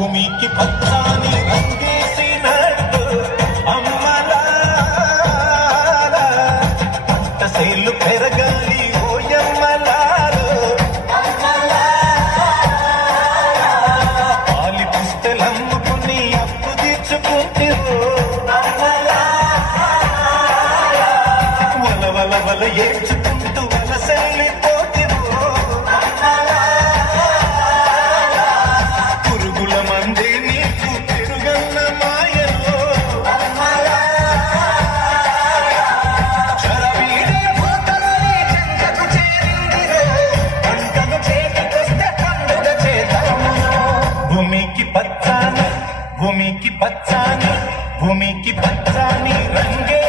భూమికి పచ్చాని రంగేసినట్టు అమ్మలారా పంట సేలు పెరగాలి ఓయమ్మలారు పాలి పుస్తెలమ్ముకుని అప్పు తీర్చుకుంటారు వల వల వల ఏడ్చుకుంటూ వలసెళ్ళిపోతారు పురుగుల మందే నీకు పెరుగన్న మాయలో చరవీడే పూతలని చెంతకు చేరిందిరో పంటను చేతికొస్తే పండుగ చేద్దాము భూమికి పచ్చాని భూమికి పచ్చాని భూమికి పచ్చాని రంగే